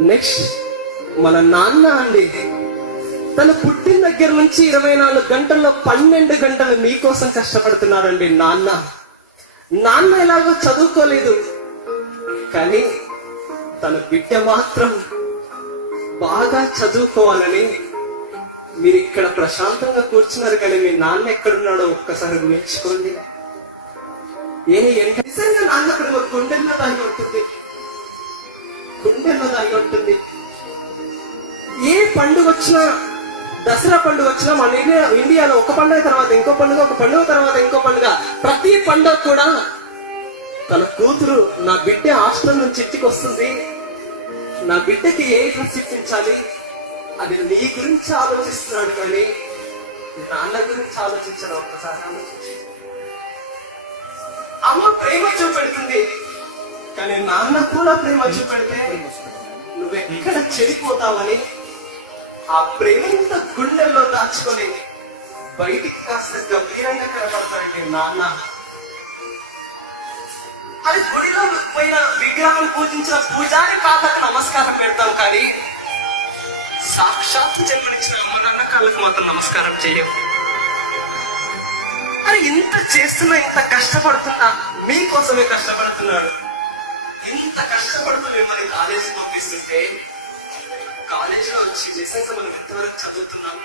Next మన నాన్న అండి, తను పుట్టిన దగ్గర నుంచి 24 గంటల్లో 12 గంటలు మీకోసం కష్టపడుతున్నారండి. నాన్న ఎలాగో చదువుకోలేదు, కానీ తన బిడ్డ మాత్రం బాగా చదువుకోవాలని మీరు ఇక్కడ ప్రశాంతంగా కూర్చున్నారు. కానీ మీ నాన్న ఎక్కడున్నాడో ఒక్కసారి ఊహించుకోండి. నిజంగా నాన్న అక్కడ గుండెల్లో దాగి ఉంటుంది. ఏ పండుగ వచ్చినా, దసరా పండుగ వచ్చినా మన ఇండియాలో ఒక పండుగ తర్వాత ఇంకో పండుగ, ఒక పండుగ తర్వాత ఇంకో పండుగ, ప్రతి పండుగ కూడా తన కూతురు, నా బిడ్డ హాస్టల్ నుంచి ఇంటికి వస్తుంది, నా బిడ్డకి ఏ డ్రెస్ ఇప్పించాలి, అది నీ గురించి ఆలోచిస్తున్నాడు. కానీ నాన్న గురించి ఆలోచించడం ఒక్కసారి ఆలోచించి. అమ్మ ప్రేమ చూపెడుతుంది, కానీ నాన్న కూడా ప్రేమ చూపెడితే నువ్వెక్కడ చెడిపోతావని ఆ ప్రేమంత గుండెల్లో దాచుకొని బయటికి కాస్త గంభీరంగా కనపడతాడండి నాన్న. అది గుడిలో పోయిన విగ్రహాన్ని పూజించిన పూజారి కాళ్ళకు నమస్కారం పెడతాం, కానీ సాక్షాత్తు జన్మనిచ్చిన అమ్మ నాన్న కాళ్ళకు మాత్రం నమస్కారం చేయవు. అది ఇంత చేస్తున్నా, ఇంత కష్టపడుతున్నా, మీకోసమే కష్టపడుతున్నాడు. ఇంత కష్టపడుతూ మిమ్మల్ని కాలేజీ పంపిస్తుంటే, కాలేజీలో వచ్చి నిజంగా మనం ఎంతవరకు చదువుతున్నాం,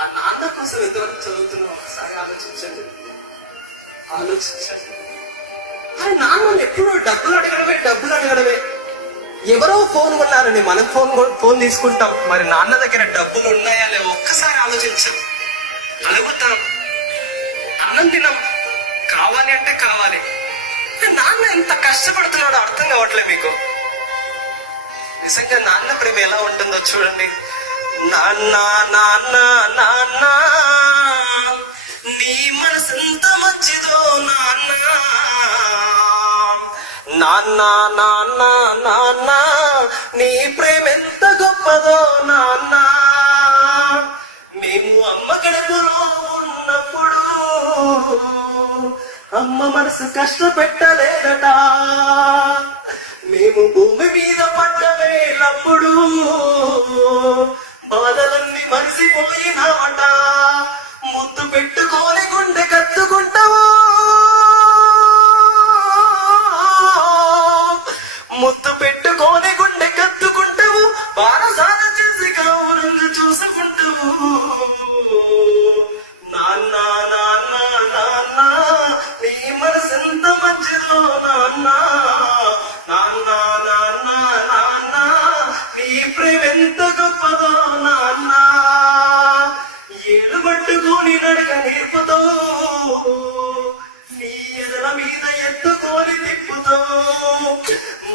ఆ నాన్న కోసం ఎంతవరకు చదువుతున్నాం ఒకసారి ఆలోచించండి. అది నాన్న ఎప్పుడూ డబ్బులు అడగడమే. ఎవరో ఫోన్ కొన్నారని మనం ఫోన్ తీసుకుంటాం, మరి నాన్న దగ్గర డబ్బులు ఉన్నాయా లేవో ఒక్కసారి ఆలోచించాం. అడుగుతాం, అన్నం తినం, కావాలి అంటే కావాలి. నాన్న ఎంత కష్టపడుతున్నాడో అర్థం కావట్లే మీకు. నిజంగా నాన్న ప్రేమ ఎలా ఉంటుందో చూడండి. నాన్న నాన్న నాన్న నీ మనసెంత మంచిదో నాన్న, నాన్న నాన్న నాన్న నీ ప్రేమ ఎంత గొప్పదో నాన్న. మేము అమ్మ కడుపులో ఉన్నప్పుడు అమ్మ మనసు కష్టపెట్టలేదట, మేము భూమి మీద పడ్డవేలప్పుడు బాధలన్నీ మరిసిపోయినావట. ముద్దు పెట్టుకోని గుండె కత్తుకుంటావు, ముద్దు పెట్టుకోని గుండె కత్తుకుంటావు, బారసాల చేసి కౌరంగు చూసుకుంటావు. నాన్న నాన్న నాన్న నీ మనసెంత మంచిదో నాన్న, నాన్న నాన్న నాన్న నీ ప్రేమ ఎంత గొప్పదో నాన్న. ఏడు పట్టుకొని నడక నేర్పుతావు, నీ ఎదల మీద ఎత్తుకొని తిప్పుతావు,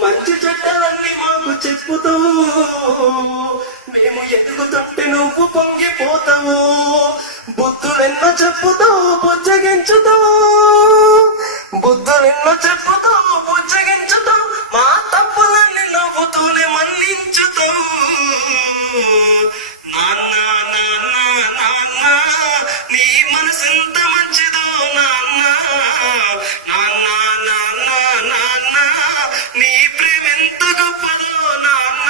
మంచి చెడ్డలన్నీ మాకు చెప్పుతావు. మేము ఎదుగుతుంటే నువ్వు పొంగిపోతావు, బుద్ధులెన్నో చెప్పుతావు బుజ్జగించుతావు, బుద్ధులెన్నో చెప్పుతావు బుజ్జగించుతావు, మా తప్పులన్నీ నవ్వుతూనే మన్నించుతావు. నాన్న నాన్న నాన్న నీ మనసెంత మంచిదో నాన్న, నాన్న నాన్న నాన్న నీ ప్రేమ ఎంత గొప్పదో నాన్న.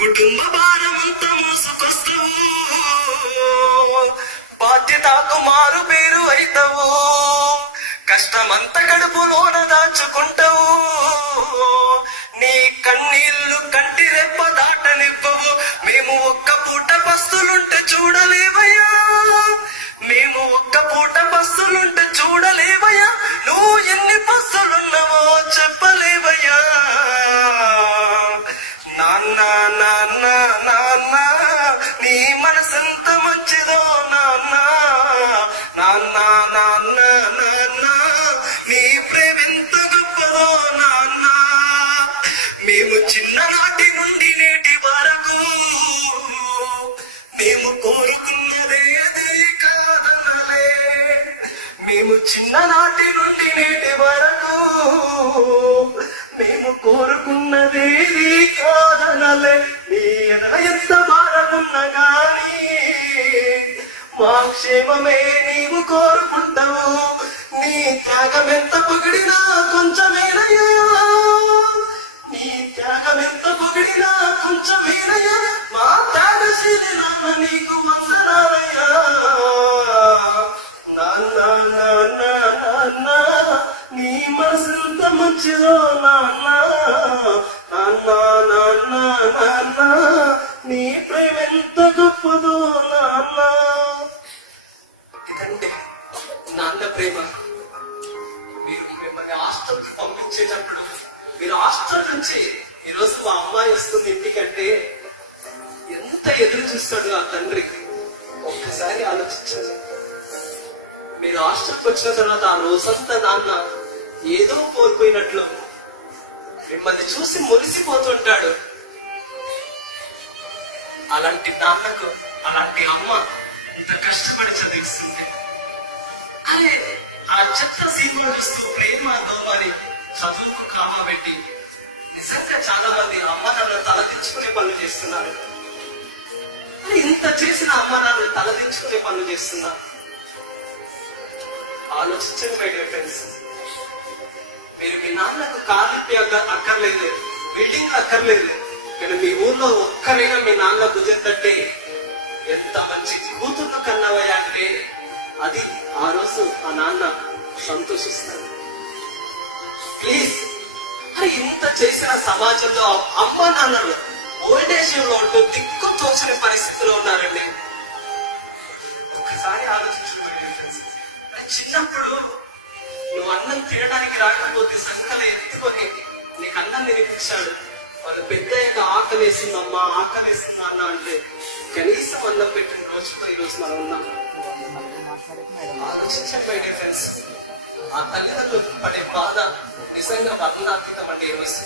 కుటుంబ భారమంతా మోసుకొస్తావు, బాధ్యతకు మారు పేరు అయితావు, కష్టమంతా గడుపులోన దాచుకుంటావు, నీ కన్నీళ్లు కంటి రెప్ప దాటనివ్వవు. మేము ఒక్క పూట పస్తులుంటే చూడలేవయ్యా, మేము ఒక్క పూట పస్తులుంటే చూడలేవయ్యా, నువ్వు ఎన్ని పస్తులున్నావో చెప్పలేవయ్యా. నాన్న నాన్న నాన్న నీ మనసెంత మంచిదో నాన్న, నాన్న నాన్న నాన్న నీ ప్రేమ ఎంత గొప్పదో నాన్న. మేము చిన్ననాటి నుండి నేటి వరకు మేము కోరుకున్నదే అదే కాదనలే, మేము చిన్ననాటి నుండి నేటి వరకు మేము కోరుకున్నదే కాదనలే. నీ ఎనల ఎంత భారమున్నా గానీ మా క్షేమమే నీవు కోరుకుంటావు, నీ త్యాగమెంత పొగిడినా కొంచెమేనయ్యా, నీ త్యాగమెంత ఈరోజు మా అమ్మాయి వస్తుంది ఇంటికంటే ఎంత ఎదురు చూస్తాడు ఆ తండ్రి. ఒక్కసారి ఆలోచించండి. మీరు హాస్టల్కి వచ్చిన తర్వాత ఆ రోజంతా నాన్న ఏదో కోల్పోయినట్లు మిమ్మల్ని చూసి మురిసిపోతుంటాడు. అలాంటి నాన్నకు అలాంటి అమ్మ ఇంత కష్టపడి చదివిస్తుంది. అరే ఆ చెత్త సినిమా చూస్తూ ప్రేమ దోమని చదువుకు కామా పెట్టి నిజంగా చాలా మంది అమ్మ నాన్న తలదించుకునే పనులు చేస్తున్నారు. ఇంత చేసిన అమ్మ నాన్న తలదించుకునే పనులు చేస్తున్నారు. ఆలోచించండి మై డియర్ ఫ్రెండ్స్. మీరు మీ నాన్నకు కాలిప్పి అక్కర్లేదు, బిల్డింగ్ అక్కర్లేదు, కానీ మీ ఊర్లో ఒక్కరైనా మీ నాన్న భుజం తట్టే ఎంత మంచి కూతుర్ను కన్నవయ్యానే అది ఆ రోజు ఆ నాన్న సంతోషిస్తారు. ప్లీజ్, అరే ఇంత చేసిన సమాజంలో అమ్మ నాన్నలు ఓల్డేజ్ లో ఉంటూ దిక్కు తోచిన పరిస్థితిలో ఉన్నారండి. ఒకసారి ఆలోచించండి. చిన్నప్పుడు నువ్వు అన్నం తినడానికి రాకపోతే సంకలు ఎత్తుకొని నీకు అన్నం తినిపించాడు. వాళ్ళు పెద్దయ్యాక ఆకలేసిందమ్మా ఆకలేసిందా అన్న అంటే కనీసం అన్నం పెట్టిన రోజుతో ఈరోజు మనం ఉన్నాం. ఆలోచించండి మై డియర్ ఫ్రెండ్స్. ఆ తల్లిదండ్రులు పడే బాధ నిజంగా వర్ణనాతీతం అండి ఈరోజు.